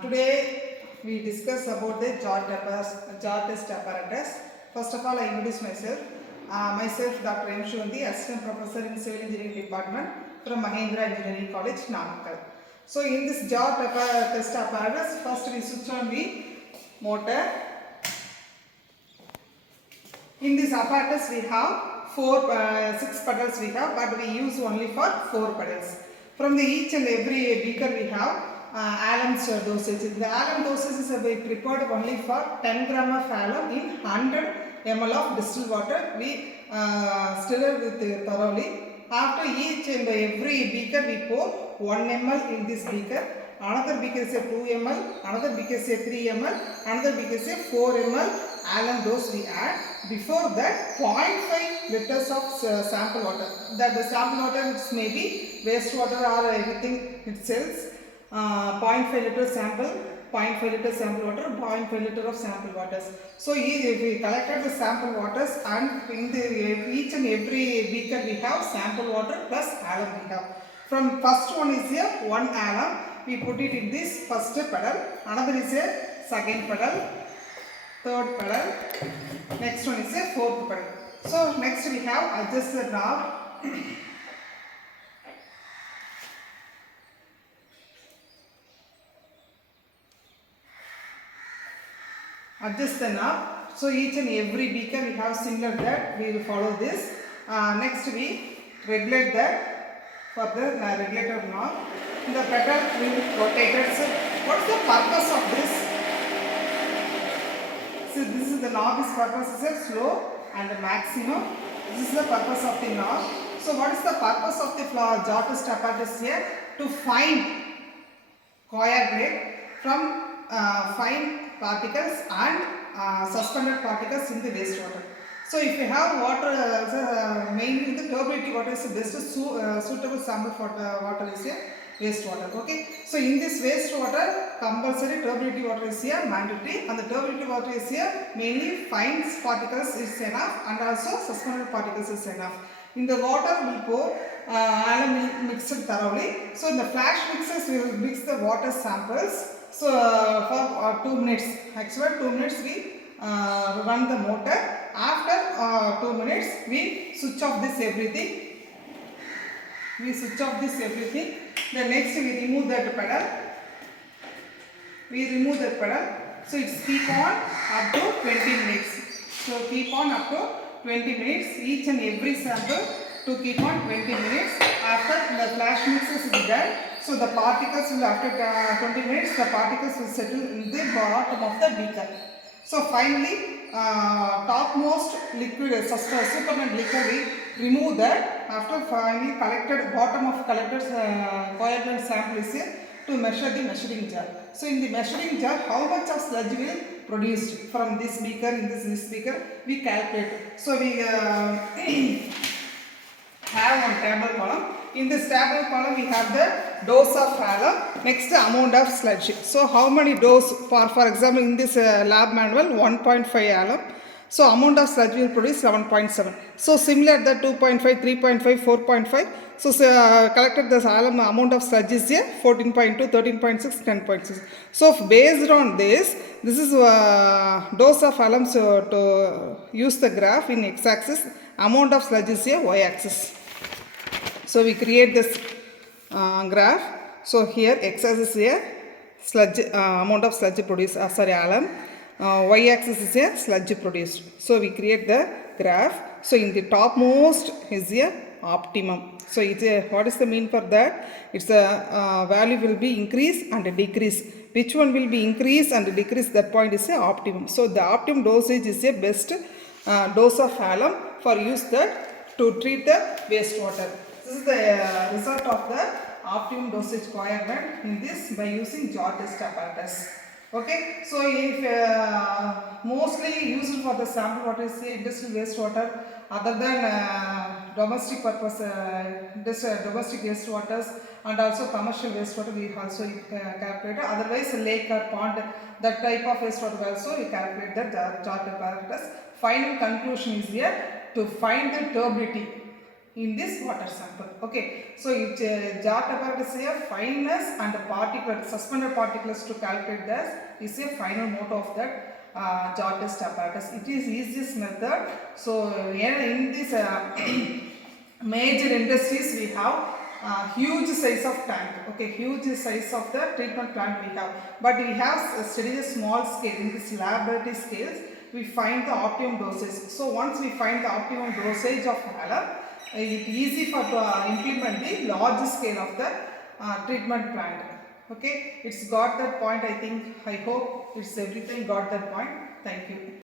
Today we discuss about the jar test apparatus. First of all, I introduce myself. Myself, Dr. M. Shundi, Assistant Professor in Civil Engineering Department from Mahendra Engineering College, Namakkal. So, in this test apparatus, first we switch on the motor. In this apparatus, we have six pedals we have, but we use only for 4 pedals. From the each and every beaker we have alum's dosage. The alum dosage is prepared only for 10 gram of alum in 100 ml of distilled water. We stir it thoroughly. After each and every beaker we pour 1 ml in this beaker. Another beaker is 2 ml, another beaker is 3 ml, another beaker is 4 ml alum dose we add. Before that 0.5 liters of sample water. That the sample water is maybe wastewater or anything itself. 0.5 liter sample, 0.5 liter sample water, 0.5 liter of sample waters. So if we collected the sample waters and in each and every beaker we have sample water plus alum we have. From first one is here 1 alum, we put it in this first pedal, another is a second pedal, third pedal, next one is a fourth pedal. So next we have adjust the knob. Adjust the knob. So each and every beaker we have similar that we will follow this. Next we regulate that for the regulator knob. The pedal will rotate it. So what is the purpose of this? So this is the knob. Its purpose is slow and the maximum. This is the purpose of the knob. So what is the purpose of the jar test apparatus here? To find coagulate from fine particles and suspended particles in the wastewater. So if you have water, mainly the turbidity water is the best suitable sample for water is a wastewater. Okay. So in this wastewater, compulsory turbidity water is here mandatory, and the turbidity water is here mainly fine particles is enough and also suspended particles is enough. In the water we pour alum mixed thoroughly. So in the flash mixers we will mix the water samples. So for 2 minutes, actually 2 minutes we run the motor. After 2 minutes we switch off this everything. Then next we remove that pedal. So it's keep on up to 20 minutes. So keep on up to 20 minutes. Each and every sample to keep on 20 minutes. After the flash mixes is done. So the particles will, after 20 minutes, the particles will settle in the bottom of the beaker. So finally, topmost liquid, supernatant liquor, we remove that. After finally collected, bottom of collected coagulant sample is here to measure the measuring jar. So in the measuring jar, how much of sludge will produced from this beaker, in this beaker, we calculate. So we have one table column. In this table column we have the dose of alum, next the amount of sludge. So how many dose, for example in this lab manual 1.5 alum. So amount of sludge will produce 7.7. So similar the 2.5, 3.5, 4.5. So collected this alum amount of sludge is here 14.2, 13.6, 10.6. So based on this is dose of alum. So to use the graph in x-axis, amount of sludge is here y-axis. So we create this graph. So here x-axis is here sludge, amount of sludge produced, alum. Y-axis is here sludge produced. So we create the graph. So in the topmost is here optimum. So it's what is the mean for that? It's a value will be increase and decrease. Which one will be increase and decrease? That point is a optimum. So the optimum dosage is a best dose of alum for use that to treat the wastewater. This is the result of the optimum dosage coagulation in this by using jar test apparatus. Okay, so if mostly used for the sample water is the industrial wastewater, other than domestic purpose, domestic wastewaters and also commercial wastewater we also calculate. Otherwise, lake or pond, that type of wastewater also we calculate the jar apparatus. Final conclusion is here to find the turbidity. in this water sample. Okay, so jar apparatus is a fineness and particle suspended particles to calculate this is a final motto of that jar test apparatus. It is easiest method. So in this major industries we have huge size of tank, okay, huge size of the treatment plant we have, but we have studied a small scale. In this laboratory scales we find the optimum dosage. So once we find the optimum dosage of halum, it is easy for to implement the large scale of the treatment plant. Okay, it's got that point. I think, I hope it's everything got that point. Thank you.